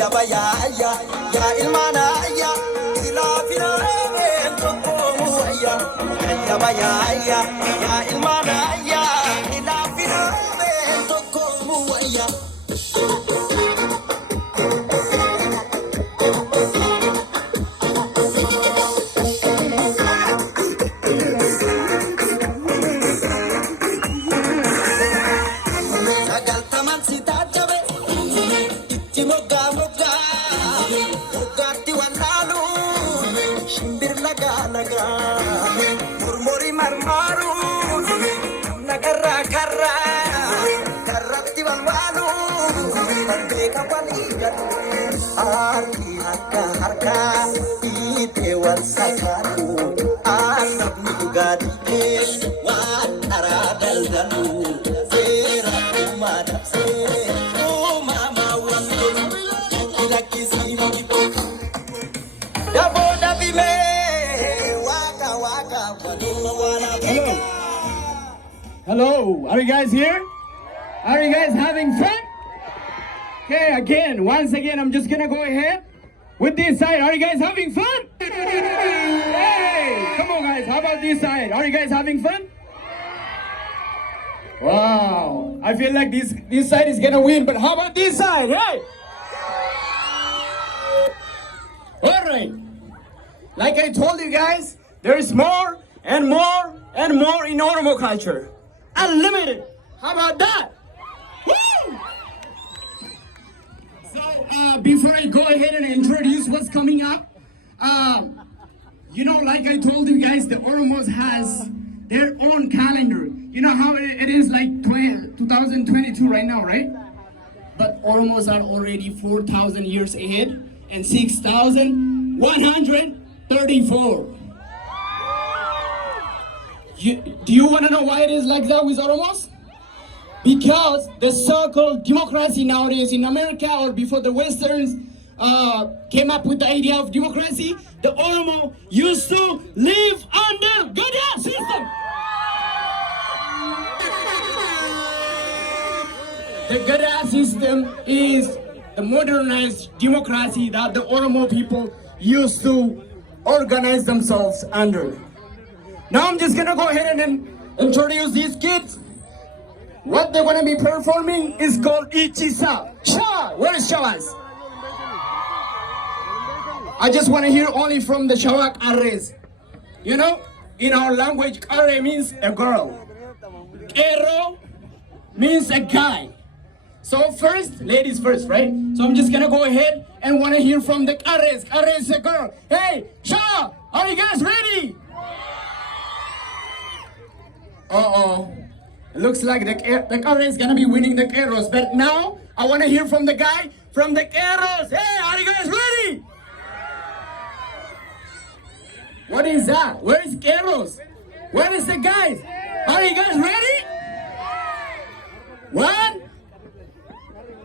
ya ilmana ya ilafina tokomu ya ilmana ya ilafina tokomu ya. Murmuri marmaru nagarra karra karratti balwalu beeka waliyadu arki harka ite wal sakatu anabni gadi wan aradal dalu sera umadapse o mama wandu ilakisi miko dabo dabime. Hello, are you guys here? Are you guys having fun? Okay, once again, I'm just gonna go ahead with this side. Are you guys having fun? Hey, come on guys, how about this side? Are you guys having fun? Wow, I feel like this side is gonna win, but how about this side? Hey! Alright, like I told you guys, there is more and more and more in Oromo culture. Unlimited. How about that? Woo! So before I go ahead and introduce what's coming up, like I told you guys, the Oromos has their own calendar. You know how it is like 2022 right now, right? But Oromos are already 4,000 years ahead and 6,134. Do you want to know why it is like that with Oromos? Because the so-called democracy nowadays in America, or before the Westerns came up with the idea of democracy, the Oromo used to live under Gada system. The Gada system is the modernized democracy that the Oromo people used to organize themselves under. Now I'm just gonna go ahead and introduce these kids. What they're gonna be performing is called Ichisa. Shawa, where is Shawas? I just wanna hear only from the Shawak Arres. You know, in our language, Arre means a girl. Ero means a guy. So first, ladies first, right? So I'm just gonna go ahead and wanna hear from the Arres. Arres is a girl. Hey, Shawa, are you guys ready? It looks like the Kare is gonna be winning the Keros. But now, I wanna hear from the guy from the Keros. Hey, are you guys ready? What is that? Where is Keros? Where is the guys? Are you guys ready? One?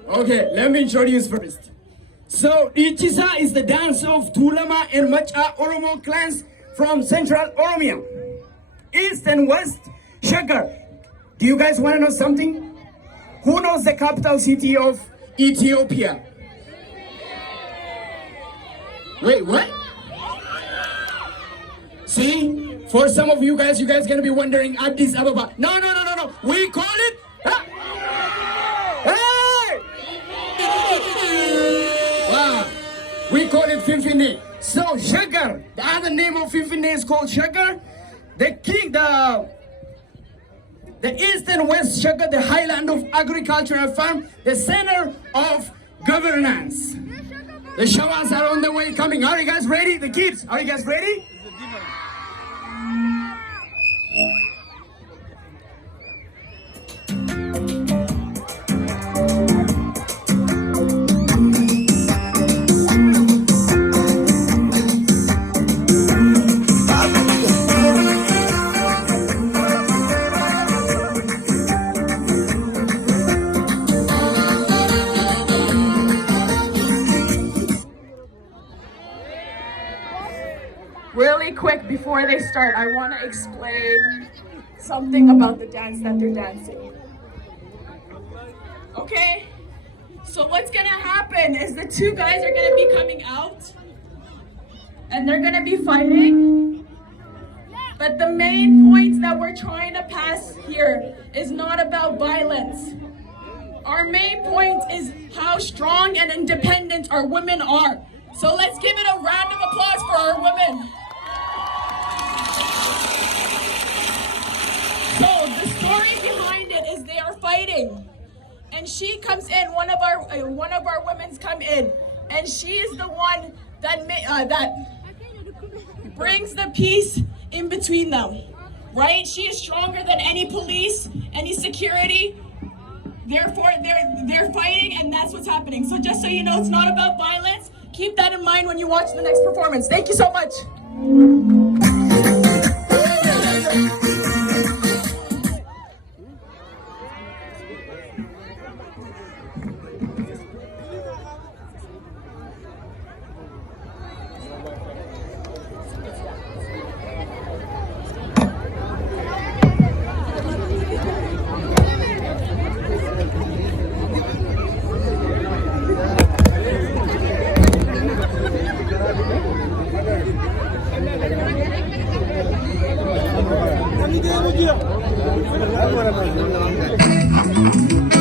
Okay, let me introduce first. So, Ichisa is the dance of Tulama and Macha Oromo clans from Central Oromia. East and West Shagar. Do you guys want to know something? Who knows the capital city of Ethiopia? Wait, what? See, for some of you guys gonna be wondering Addis Ababa. No. We call it. Hey! Wow. We call it Finfine. So Shagar, the other name of Finfine is called Shagar. The east and west Shagar, the highland of agricultural farm, the center of governance. The Shawas are on the way coming. Are you guys ready? The kids, are you guys ready? Really quick before they start, I want to explain something about the dance that they're dancing. Okay? So what's gonna happen is the two guys are gonna be coming out and they're gonna be fighting. But the main point that we're trying to pass here is not about violence. Our main point is how strong and independent our women are. So let's give it a round of applause for our women. So the story behind it is they are fighting. And she comes in, one of our women's come in, and she is the one that brings the peace in between them, right? She is stronger than any police, any security. Therefore, they're fighting, and that's what's happening. So just so you know, it's not about violence. Keep that in mind when you watch the next performance. Thank you so much. Thank you.